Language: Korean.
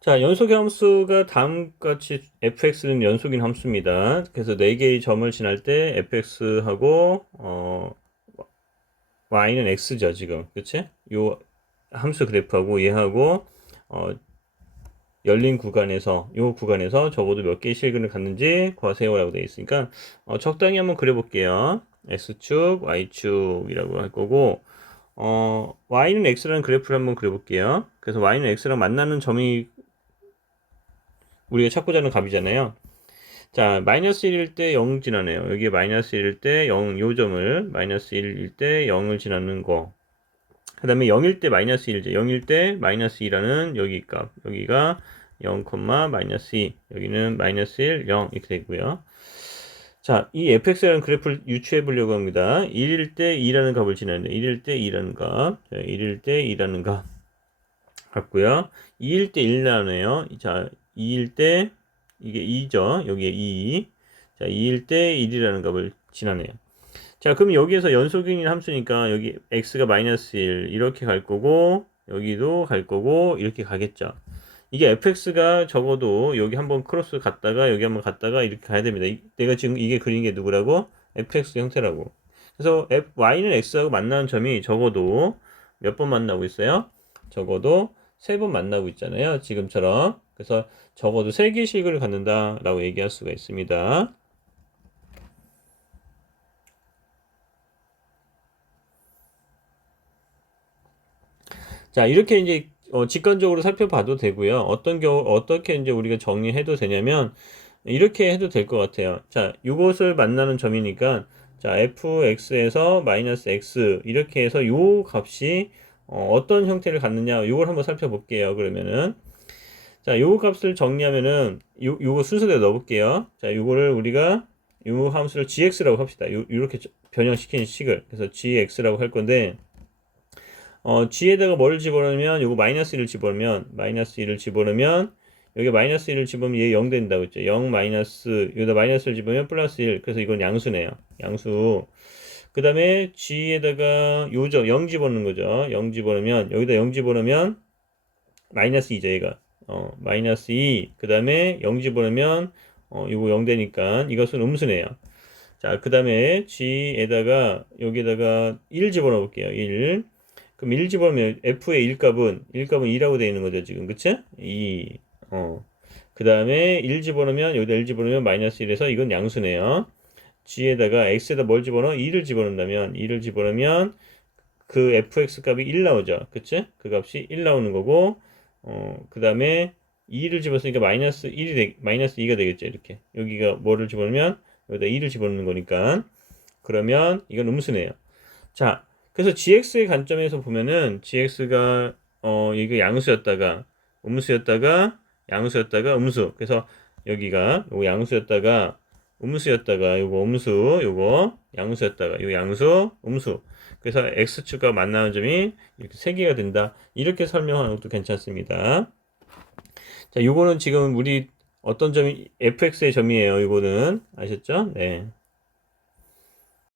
자, 연속의 함수가 다음과 같이 fx는 연속인 함수입니다. 그래서 4개의 점을 지날 때 fx하고 어, y는 x죠, 지금. 그치? 요 함수 그래프하고 얘하고 어, 열린 구간에서 요 구간에서 적어도 몇 개의 실근을 갖는지 구하세요라고 되어 있으니까 어, 적당히 한번 그려볼게요. x축, y축이라고 할 거고 어, y는 x라는 그래프를 한번 그려볼게요. 그래서 y는 x랑 만나는 점이 우리가 찾고자 하는 값이잖아요. 자, 마이너스 1일 때 0 지나네요. 여기에 마이너스 1일 때 0, 요 점을 마이너스 1일 때 0을 지나는 거. 그 다음에 0일 때 마이너스 1이죠. 0일 때 마이너스 2라는 여기 값. 여기가 0, 마이너스 2. 여기는 마이너스 1, 0 이렇게 되고요. 자, 이 fx라는 그래프를 유추해 보려고 합니다. 1일 때 2라는 값을 지나는데 1일 때 2라는 값. 자, 1일 때 2라는 값. 같고요. 2일 때 1 나오네요. 자, 2일 때 이게 2죠. 여기에 2. 자, 2일 때 1이라는 값을 지나네요. 자, 그럼 여기에서 연속인 함수니까 여기 x가 마이너스 1 이렇게 갈 거고 여기도 갈 거고 이렇게 가겠죠. 이게 fx가 적어도 여기 한번 크로스 갔다가 여기 한번 갔다가 이렇게 가야 됩니다. 이, 내가 지금 이게 그린 게 누구라고? fx 형태라고. 그래서 f, y는 x하고 만나는 점이 적어도 몇 번 만나고 있어요? 적어도 세 번 만나고 있잖아요. 지금처럼. 그래서 적어도 세 개씩을 갖는다라고 얘기할 수가 있습니다. 자, 이렇게 이제 어, 직관적으로 살펴봐도 되고요. 어떤 경우 어떻게 이제 우리가 정리해도 되냐면 이렇게 해도 될 것 같아요. 자, 이것을 만나는 점이니까 자, fx에서 마이너스 x 이렇게 해서 요 값이 어, 떤 형태를 갖느냐 이걸 한번 살펴볼게요. 그러면은 자, 요 값을 정리하면은 요 요거 순서대로 넣어 볼게요. 자, 요거를 우리가 요 함수를 gx라고 합시다. 요 요렇게 변형시킨 식을 그래서 gx라고 할 건데 어, g에다가 뭐를 집어넣으면 요거 마이너스 1을 집어넣으면 마이너스 1을 집어넣으면 여기 마이너스 1을 집으면 얘 0 된다고 했죠. 0 마이너스 여기다 마이너스를 집으면 플러스 1 그래서 이건 양수네요. 양수 그 다음에 g에다가 요죠 0 집어넣는 거죠. 0 집어넣으면 여기다 0 집어넣으면 마이너스 2죠 얘가 어, 마이너스 2. 그 다음에 0 집어넣으면, 어, 이거 0 되니까 이것은 음수네요. 자, 그 다음에 g에다가, 여기에다가 1 집어넣어 볼게요. 1. 그럼 1 집어넣으면 f의 1값은, 1값은 2라고 되어 있는 거죠, 지금. 그치? 2. 어. 그 다음에 1 집어넣으면, 여기다 1 집어넣으면 마이너스 1에서 이건 양수네요. G에다가 x에다 뭘 집어넣어? 2를 집어넣는다면, 2를 집어넣으면 그 fx 값이 1 나오죠. 그치? 그 값이 1 나오는 거고, 어, 그 다음에 2를 집었으니까 마이너스 1이 되, 마이너스 2가 되겠죠. 이렇게. 여기가 뭐를 집어넣으면 여기다 2를 집어넣는 거니까. 그러면 이건 음수네요. 자, 그래서 gx의 관점에서 보면은 gx가 어, 이거 양수였다가 음수였다가 양수였다가 음수. 그래서 여기가 요 양수였다가 음수였다가 요거 음수, 요거 양수였다가 요 양수, 음수. 그래서 x축과 만나는 점이 이렇게 세 개가 된다. 이렇게 설명하는 것도 괜찮습니다. 자, 요거는 지금 우리 어떤 점이 fx의 점이에요. 요거는 아셨죠? 네.